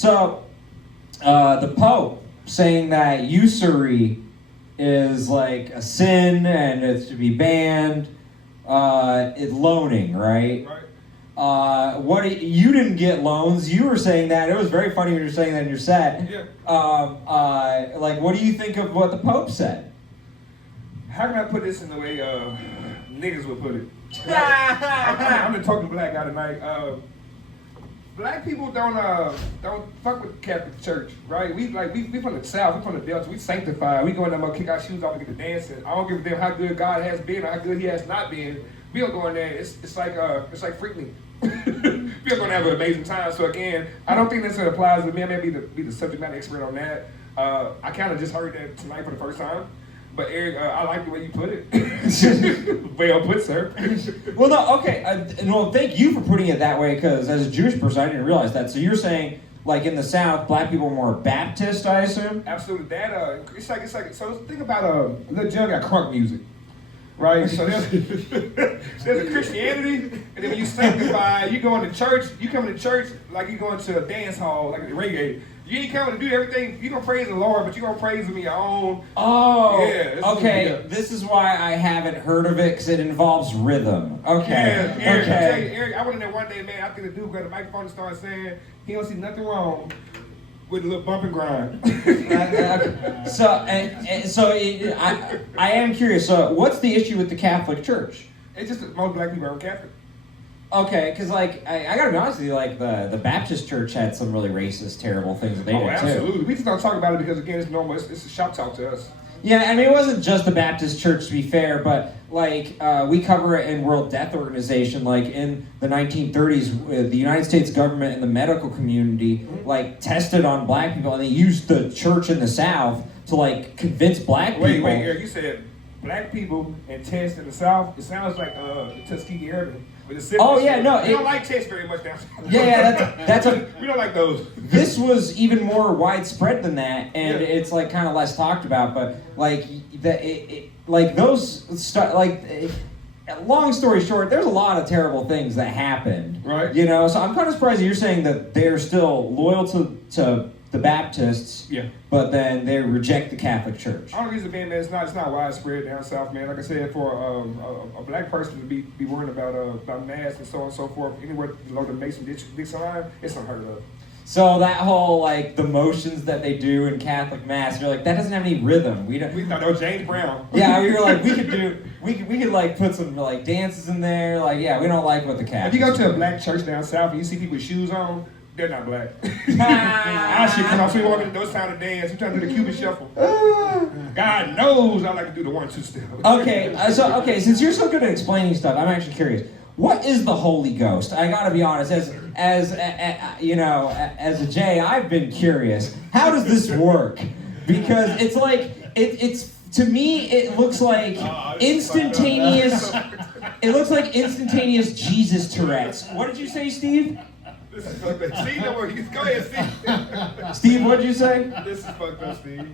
So, the Pope saying that usury is like a sin and it's to be banned. It's loaning, right? Right. You didn't get loans. You were saying that. It was very funny when you were saying that in your set. Yeah. Like, what do you think of what the Pope said? How can I put this in the way niggas would put it? I'm the token black guy tonight. Black people don't fuck with the Catholic Church, right? We from the South, we from the Delta, we sanctified. We go in there and kick our shoes off and get to dancing. I don't give a damn how good God has been or how good He has not been. We don't go in there. It's like freak me. We're gonna have an amazing time. So again, I don't think that applies to me. I may be the subject matter expert on that. I kind of just heard that tonight for the first time. But Eric, I like the way you put it. Well put, sir. Well, no, okay. Well, thank you for putting it that way, because as a Jewish person, I didn't realize that. So you're saying, like in the South, black people are more Baptist, I assume? Absolutely. That it's like. So think about Lil Jon got crunk music, right? So there's a Christianity, and then when you sanctify, you go into church. You come into church like you go into a dance hall, like a reggae. You ain't coming to do everything. You gonna praise the Lord, but you gonna praise Him in your own. Oh, yeah. Okay. This is why I haven't heard of it, because it involves rhythm. Okay. Yeah, Eric, okay. I tell you, Eric, I went in there one day, man. I think the dude got a microphone and started saying he don't see nothing wrong with a little bump and grind. I am curious. So, what's the issue with the Catholic Church? It's just that most black people are Catholic. Okay, because like I gotta be honest with you, like the Baptist Church had some really racist, terrible things that they did absolutely. too. We just don't talk about it because again, it's normal. It's a shop talk to us. Yeah, I mean it wasn't just the Baptist Church, to be fair, but like we cover it in World Death Organization. Like in the 1930s, the United States government and the medical community like tested on black people, and they used the church in the South to like convince black people. Wait, Eric, you said black people and tests in the South. It sounds like the Tuskegee Airmen. Oh yeah, no. We don't like tests very much down south. Yeah, that's we don't like those. This was even more widespread than that, and it's like kind of less talked about. But like long story short, there's a lot of terrible things that happened. Right. You know, so I'm kind of surprised that you're saying that they're still loyal to the Baptists. Yeah. But then they reject the Catholic Church. Only reason being that it's not widespread down south, man. Like I said, for a black person to be worrying about mass and so on and so forth, anywhere below the Mason-Dixon line, it's unheard of. So that whole like the motions that they do in Catholic Mass, you're like, that doesn't have any rhythm. We thought that was James Brown. Yeah, we were like, we could like put some like dances in there. Like, yeah, we don't like what the Catholics. If you go to a black church down south and you see people with shoes on, they're not black. I should come out. So we walk in those time to dance. We trying to do the Cuban shuffle. God knows I like to do the 1-2 step. Okay, since you're so good at explaining stuff, I'm actually curious. What is the Holy Ghost? I gotta be honest, as a J, I've been curious. How does this work? Because it's like it's to me it looks like instantaneous. It looks like instantaneous Jesus Tourette's. What did you say, Steve? This is fucked up. Steve, no more. Go ahead, Steve. Steve, what did you say? This is fucked up, Steve.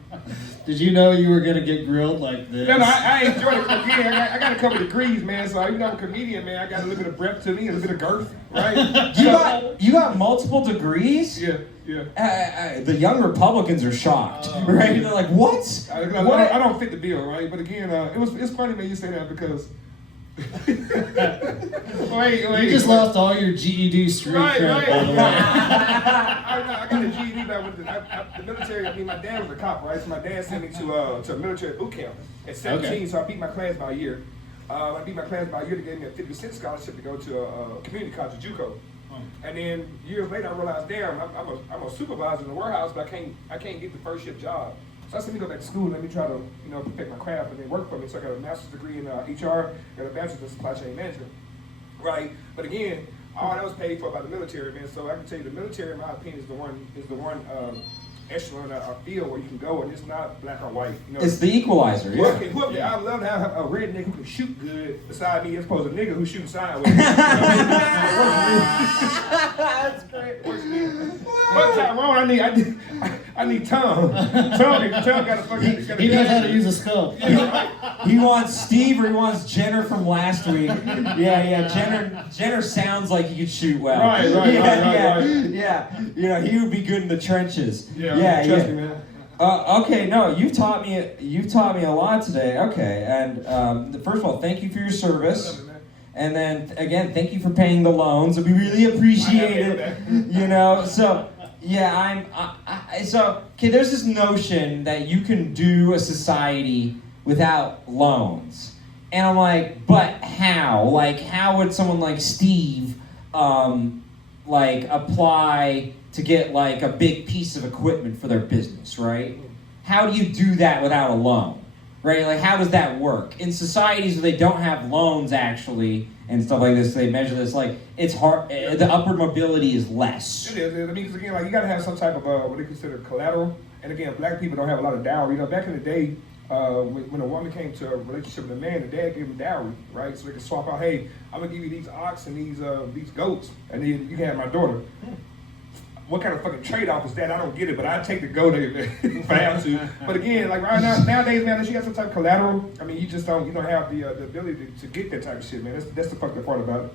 Did you know you were gonna get grilled like this? No, I enjoy it. Again, I got a couple degrees, man. So I'm a comedian, man. I got a little bit of breadth to me, a little bit of girth, right? You got multiple degrees? Yeah. The young Republicans are shocked, right? They're like, what? I don't fit the bill, right? But again, it's funny, man. You say that because. wait. You just lost all your GED street cred, by the way. I got a GED back with the military. I mean, my dad was a cop, right? So my dad sent me to a military boot camp at 17. Okay. So I beat my class by a year. They gave me a 50% scholarship to go to a community college, JUCO. And then years later, I realized, damn, I'm a supervisor in the warehouse, but I can't get the first shift job. So I said, let me go back to school. Let me try to, perfect my craft and then work for me. So I got a master's degree in HR, got a bachelor's in supply chain management, right? But again, all that was paid for by the military, man. So I can tell you, the military, in my opinion, is the one echelon of field where you can go, and it's not black or white. It's the equalizer, yeah. I love to have a red nigga who can shoot good beside me, as opposed to a nigga who's shooting sideways. That's great. Fuck Tyrone. I need Tom. Tom got to fucking. He knows how to use a scope. He wants Steve or he wants Jenner from last week. Yeah. Jenner sounds like he could shoot well. Right. Yeah. You know, he would be good in the trenches. Yeah. Trust me, man. Okay, no, you've taught me a lot today. Okay, and first of all, thank you for your service. And then again, thank you for paying the loans. We really appreciate it. You know, so yeah, okay. There's this notion that you can do a society without loans, and I'm like, but how? Like, how would someone like Steve, apply to get like a big piece of equipment for their business, right? How do you do that without a loan? Right? Like, how does that work? In societies where they don't have loans, actually, and stuff like this, they measure this, like, it's hard, the upward mobility is less. It is. I mean, because again, like, you gotta have some type of, what they consider collateral. And again, black people don't have a lot of dowry. You know, back in the day, when a woman came to a relationship with a man, the dad gave him dowry, right? So they could swap out, hey, I'm gonna give you these ox and these goats, and then you can have my daughter. What kind of fucking trade-off is that? I don't get it, but I'd take the goat if I have to. But again, like right now, nowadays, man, unless you got some type of collateral, I mean, you don't have the ability to get that type of shit, man. That's the fucked up part about it.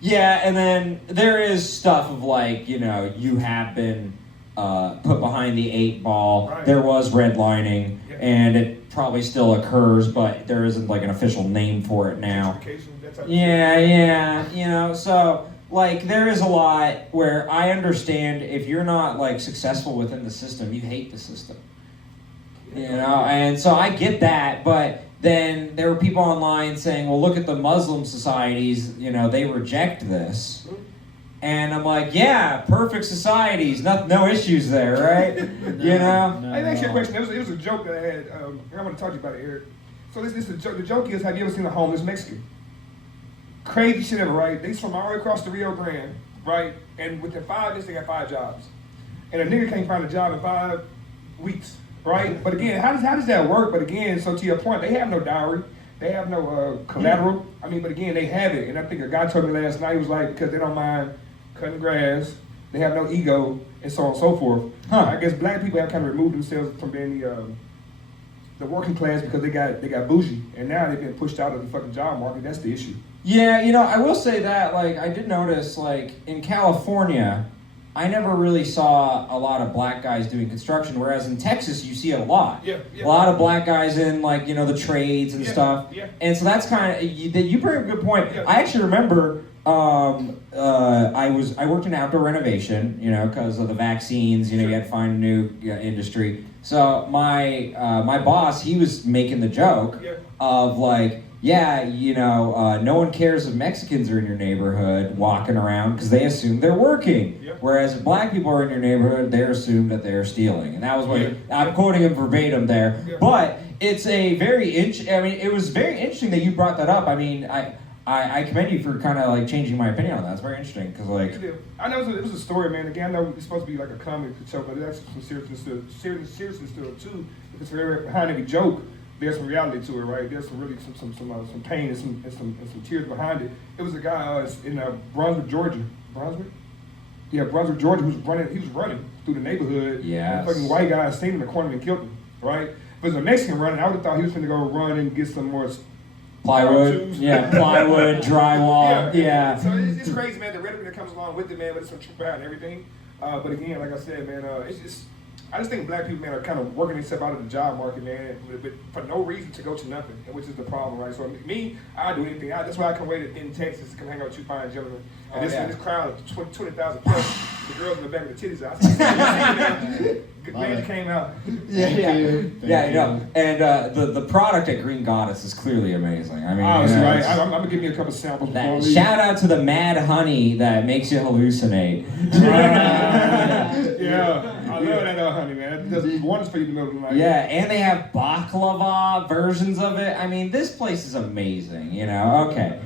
Yeah, and then there is stuff of like, you know, you have been put behind the 8 ball. Right. There was redlining, and it probably still occurs, but there isn't like an official name for it now. Yeah, you know, so. Like, there is a lot where I understand if you're not, like, successful within the system, you hate the system. You know, and so I get that, but then there were people online saying, well, look at the Muslim societies, you know, they reject this. And I'm like, yeah, perfect societies, no issues there, right? You know? I asked you a question. It was a joke that I had. I want to talk to you about it, Eric. So this is the joke. The joke is, have you ever seen a homeless Mexican? Crazy shit ever, right? They from all the way across the Rio Grande, right? And within 5 years, they got 5 jobs. And a nigga can't find a job in 5 weeks, right? But again, how does that work? But again, so to your point, they have no dowry. They have no collateral. I mean, but again, they have it. And I think a guy told me last night, he was like, because they don't mind cutting grass, they have no ego, and so on and so forth. I guess black people have kind of removed themselves from being the working class because they got bougie. And now they've been pushed out of the fucking job market. That's the issue. Yeah, you know, I will say that, like, I did notice, like, in California, I never really saw a lot of black guys doing construction, whereas in Texas, you see it a lot. Yeah. A lot of black guys in, like, you know, the trades and stuff. Yeah. And so that's kind of, you bring up a good point. Yeah. I actually remember, I worked in outdoor renovation, you know, because of the vaccines, you know, you had to find a new industry. So my boss, he was making the joke of, like, yeah, you know, no one cares if Mexicans are in your neighborhood walking around because they assume they're working. Yep. Whereas if black people are in your neighborhood, they're assumed that they're stealing. And that was what I'm quoting him verbatim there. Yep. But it's it was very interesting that you brought that up. I mean, I commend you for kind of like changing my opinion on that. It's very interesting because like I know it was a story, man. Again, I know it's supposed to be like a comic show, but there's actually some seriousness to it too. Because behind every joke, there's some reality to it, right? There's some really some pain and some tears behind it. It was a guy in Brunswick, Georgia. Brunswick, Georgia, who was running through the neighborhood. Yeah. A fucking white guy seen him and cornered him and killed him, right? If it was a Mexican running, I would have thought he was going to go run and get some more plywood, plywood, drywall, yeah. So it's crazy, man. The rhetoric that comes along with it, man, but it's some truth behind everything. But again, like I said, man, I just think black people, man, are kind of working themselves out of the job market, man, but for no reason to go to nothing, which is the problem, right? So me, I'll do anything. That's why I can wait in Texas to come hang out with you fine gentlemen. And this crowd of 20,000 plus, the girls in the back of the titties. I see good man came out. Yeah, you know. And the product at Green Goddess is clearly amazing. I mean, right. I'm gonna give you a couple samples. Shout out to the Mad Honey that makes you hallucinate. Yeah. I love that honey, man. It does wonders for you in the middle of the night. Yeah, and they have baklava versions of it. I mean, this place is amazing, you know. Okay.